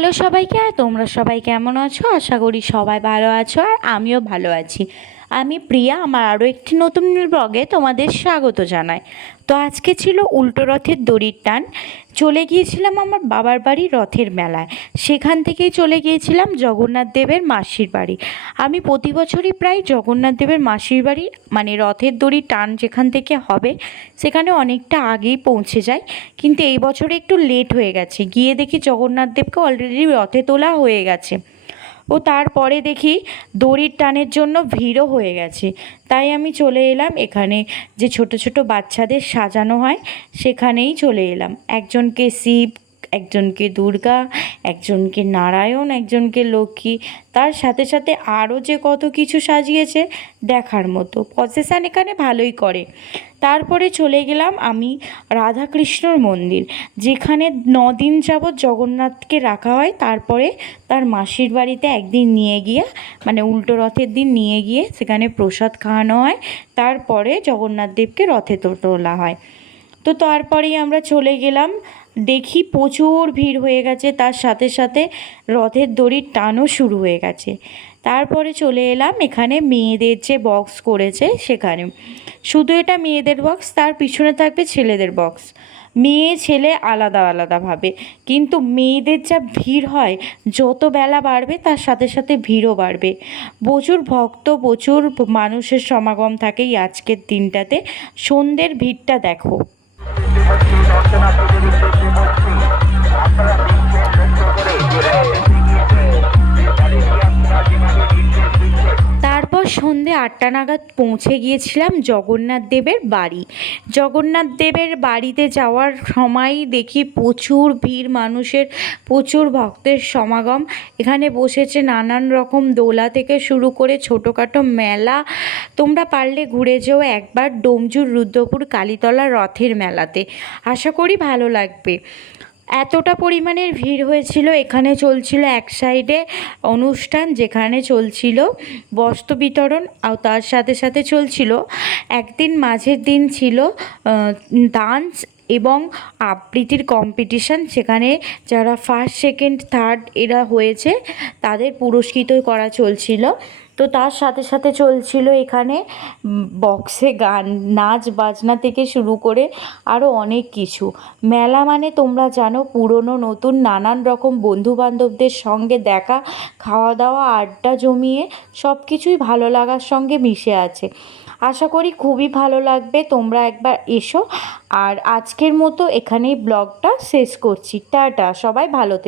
Hello সবাইকে, আর তোমরা সবাই কেমন আছো? আশা করি সবাই ভালো আছো, আর আমিও ভালো আছি। আমি প্রিয়া, আমার আরও একটি নতুন ব্লগে তোমাদের স্বাগত জানাই। তো আজকে ছিল উল্টো রথের দড়ির টান। চলে গিয়েছিলাম আমার বাবার বাড়ি রথের মেলায়। সেখান থেকেই চলে গিয়েছিলাম জগন্নাথ দেবের মাসির বাড়ি। আমি প্রতি বছরই প্রায় জগন্নাথ দেবের মাসির বাড়ি, মানে রথের দড়ির টান যেখান থেকে হবে সেখানে অনেকটা আগেই পৌঁছে যাই, কিন্তু এই বছরে একটু লেট হয়ে গেছে। গিয়ে দেখি জগন্নাথ দেবকে অলরেডি রথে তোলা হয়ে গেছে। ও তারপরে দেখি দড়ির টানের জন্য ভিড়ও হয়ে গেছে। তাই আমি চলে এলাম এখানে, যে ছোট ছোট বাচ্চাদের সাজানো হয় সেখানেই চলে এলাম। একজনকে শিব, একজনকে দুর্গা, একজনকে নারায়ণ, একজনকে লক্ষ্মী, তার সাথে সাথে আরও যে কত কিছু সাজিয়েছে দেখার মতো। প্রসেশন এখানে ভালোই করে। তারপরে চলে গেলাম আমি রাধাকৃষ্ণর মন্দির, যেখানে 9 দিন যাবৎ জগন্নাথকে রাখা হয়। তারপরে তার মাসির বাড়িতে একদিন নিয়ে গিয়ে, মানে উল্টো রথের দিন নিয়ে গিয়ে সেখানে প্রসাদ খাওয়ানো হয়। তারপরে জগন্নাথ দেবকে রথে তোলা হয়। তো তারপরেই আমরা চলে গেলাম। দেখি প্রচুর ভিড় হয়ে গেছে, তার সাথে সাথে রথের দড়ির টানও শুরু হয়ে গেছে। তারপরে চলে এলাম এখানে মেয়েদের যে বক্স করেছে সেখানে। শুধু এটা মেয়েদের বক্স, তার পিছনে থাকবে ছেলেদের বক্স। মেয়ে ছেলে আলাদা আলাদাভাবে, কিন্তু মেয়েদের যা ভিড় হয়, যত বেলা বাড়বে তার সাথে সাথে ভিড়ও বাড়বে। প্রচুর ভক্ত, প্রচুর মানুষের সমাগম থাকে এই আজকের দিনটাতে। সন্ধ্যের ভিড়টা দেখো। তারপর সন্ধে 8টা নাগাদ পৌঁছে গিয়েছিলাম জগন্নাথ দেবের বাড়ি। জগন্নাথ দেবের বাড়িতে যাওয়ার সময় দেখি প্রচুর ভিড় মানুষের, প্রচুর ভক্তের সমাগম। এখানে বসেছে নানান রকম দোলা থেকে শুরু করে ছোটোখাটো মেলা। তোমরা পারলে ঘুরে যেও একবার ডোমজুর রুদ্রপুর কালীতলা রথের মেলাতে, আশা করি ভালো লাগবে। এতটা পরিমাণের ভিড় হয়েছিল। এখানে চলছিল এক সাইডে অনুষ্ঠান, যেখানে চলছিল বস্ত্র বিতরণ, আর তার সাথে সাথে চলছিল একদিন মাঝের দিন ছিল ডান্স এবং আবৃত্তির কম্পিটিশান। সেখানে যারা ফার্স্ট সেকেন্ড থার্ড এরা হয়েছে তাদের পুরস্কৃত করা চলছিল। তো তার সাথে সাথে চলছিল এখানে বক্সে গান, নাচ বাজনা থেকে শুরু করে আরও অনেক কিছু। মেলা মানে তোমরা জানো, পুরনো নতুন নানান রকম বন্ধুবান্ধবদের সঙ্গে দেখা, খাওয়া দাওয়া, আড্ডা জমিয়ে সব কিছুই ভালো লাগার সঙ্গে মিশে আছে। আশা করি খুবই ভালো লাগবে, তোমরা একবার এসো। আর আজকের মতো এখানেই ব্লগটা শেষ করছি। টাটা, সবাই ভালো থেকো।